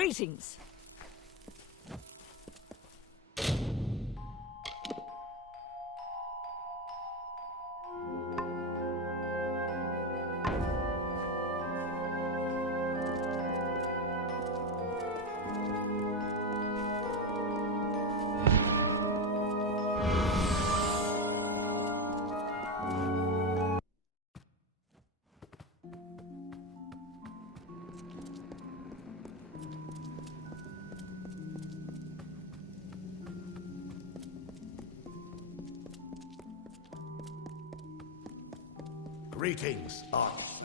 Greetings. Greetings, Arch.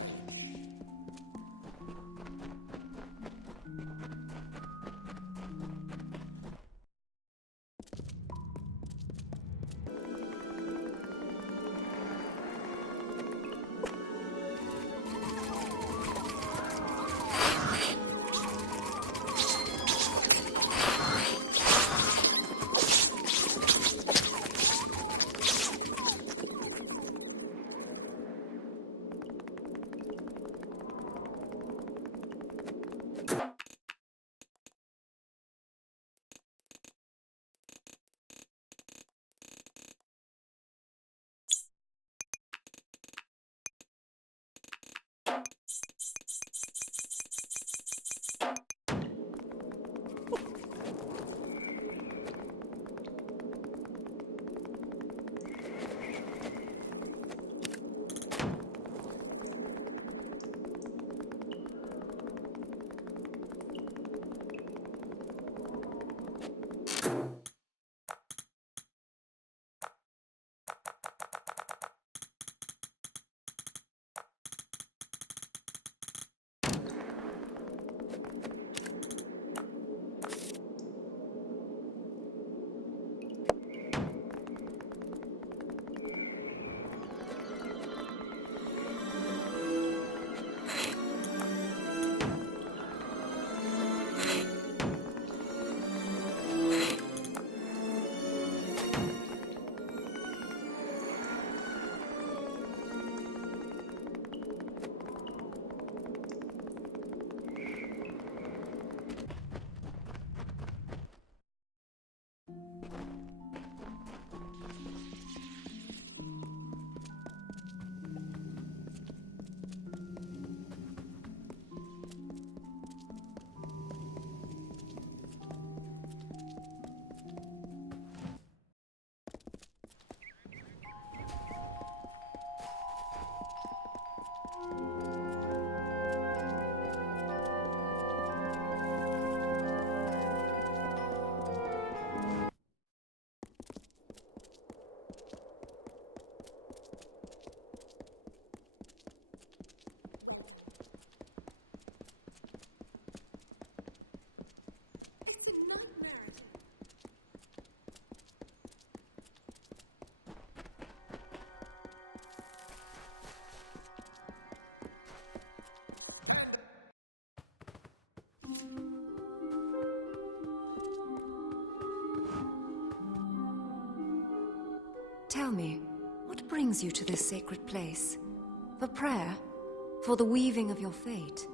Tell me, what brings you to this sacred place? For prayer? For the weaving of your fate?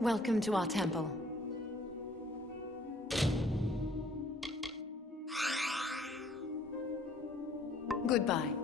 Welcome to our temple. Goodbye.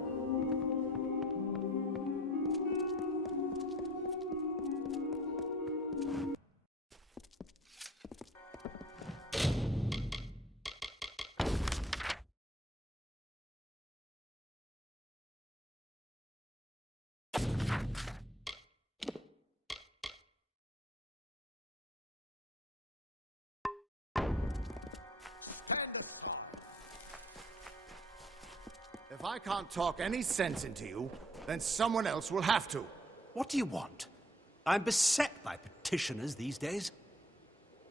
If I can't talk any sense into you, then someone else will have to. What do you want? I'm beset by petitioners these days.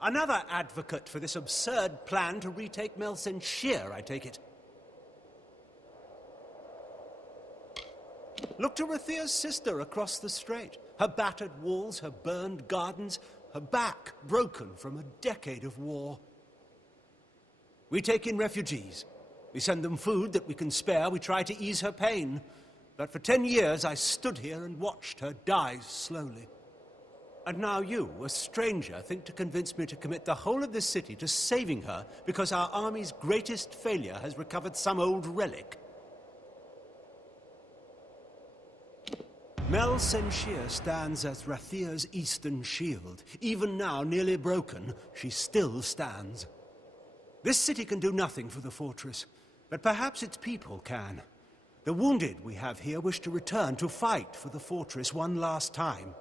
Another advocate for this absurd plan to retake Melsenshire, I take it. Look to Rathia's sister across the strait. Her battered walls, her burned gardens, her back broken from a decade of war. We take in refugees. We send them food that we can spare. We try to ease her pain. But for 10 years, I stood here and watched her die slowly. And now you, a stranger, think to convince me to commit the whole of this city to saving her because our army's greatest failure has recovered some old relic. Mel Senshir stands as Rathir's eastern shield. Even now, nearly broken, she still stands. This city can do nothing for the fortress, but perhaps its people can. The wounded we have here wish to return to fight for the fortress one last time.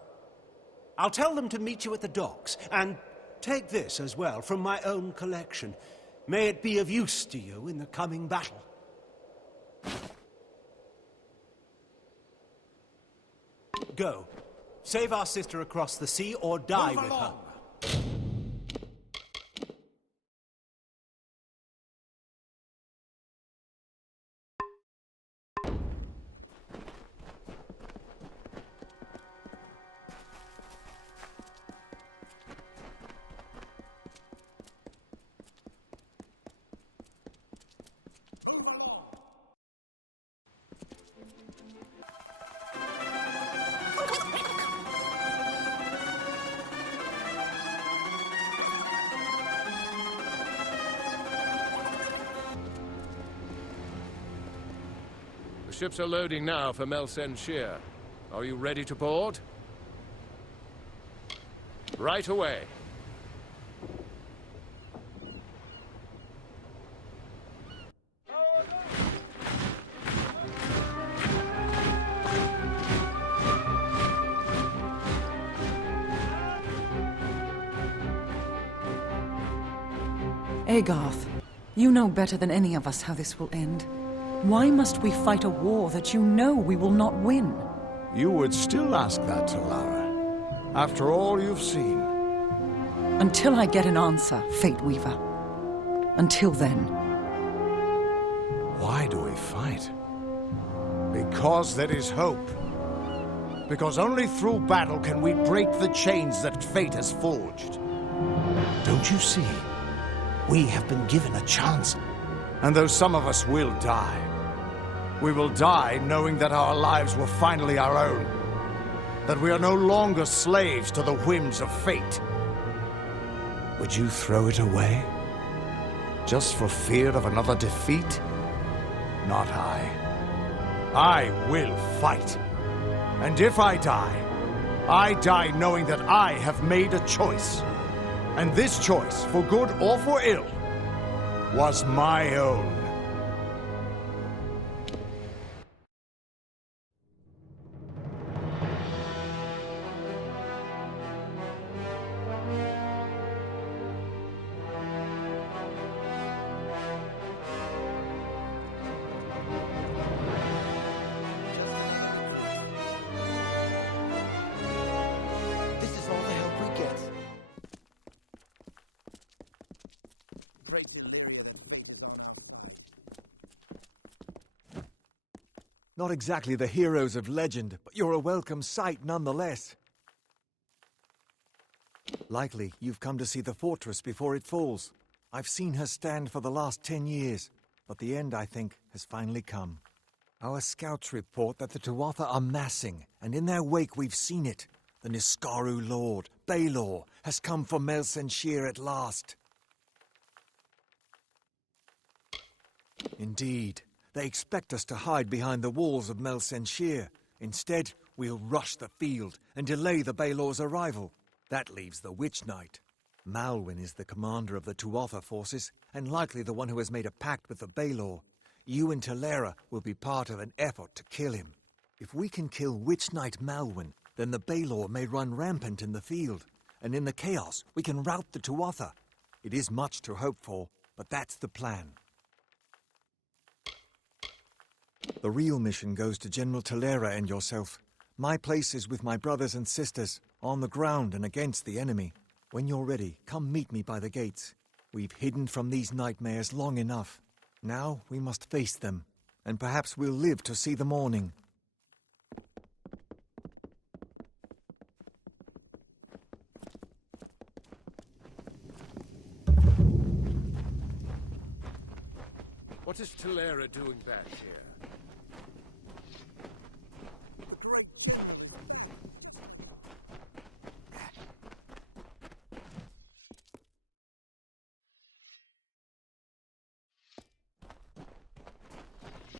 I'll tell them to meet you at the docks, and take this as well from my own collection. May it be of use to you in the coming battle. Go. Save our sister across the sea or die with her. The ships are loading now for Mel Senshir. Are you ready to board? Right away. Agarth, you know better than any of us how this will end. Why must we fight a war that you know we will not win? You would still ask that, Talara, after all you've seen. Until I get an answer, Fate Weaver. Until then. Why do we fight? Because there is hope. Because only through battle can we break the chains that fate has forged. Don't you see? We have been given a chance. And though some of us will die, we will die knowing that our lives were finally our own. That we are no longer slaves to the whims of fate. Would you throw it away? Just for fear of another defeat? Not I. I will fight. And if I die knowing that I have made a choice. And this choice, for good or for ill, was my own. This is all the help we get. Not exactly the heroes of legend, but you're a welcome sight nonetheless. Likely you've come to see the fortress before it falls. I've seen her stand for the last 10 years, but the end, I think, has finally come. Our scouts report that the Tuatha are massing, and in their wake we've seen it. The Niskaru Lord, Baelor, has come for Mel Senshir at last. Indeed. They expect us to hide behind the walls of Mel Senshir. Instead, we'll rush the field and delay the Baelor's arrival. That leaves the Witch Knight. Malwyn is the commander of the Tuatha forces, and likely the one who has made a pact with the Baelor. You and Talera will be part of an effort to kill him. If we can kill Witch Knight Malwyn, then the Baelor may run rampant in the field, and in the chaos we can rout the Tuatha. It is much to hope for, but that's the plan. The real mission goes to General Talera and yourself. My place is with my brothers and sisters, on the ground and against the enemy. When you're ready, come meet me by the gates. We've hidden from these nightmares long enough. Now we must face them, and perhaps we'll live to see the morning. What is Talera doing back here?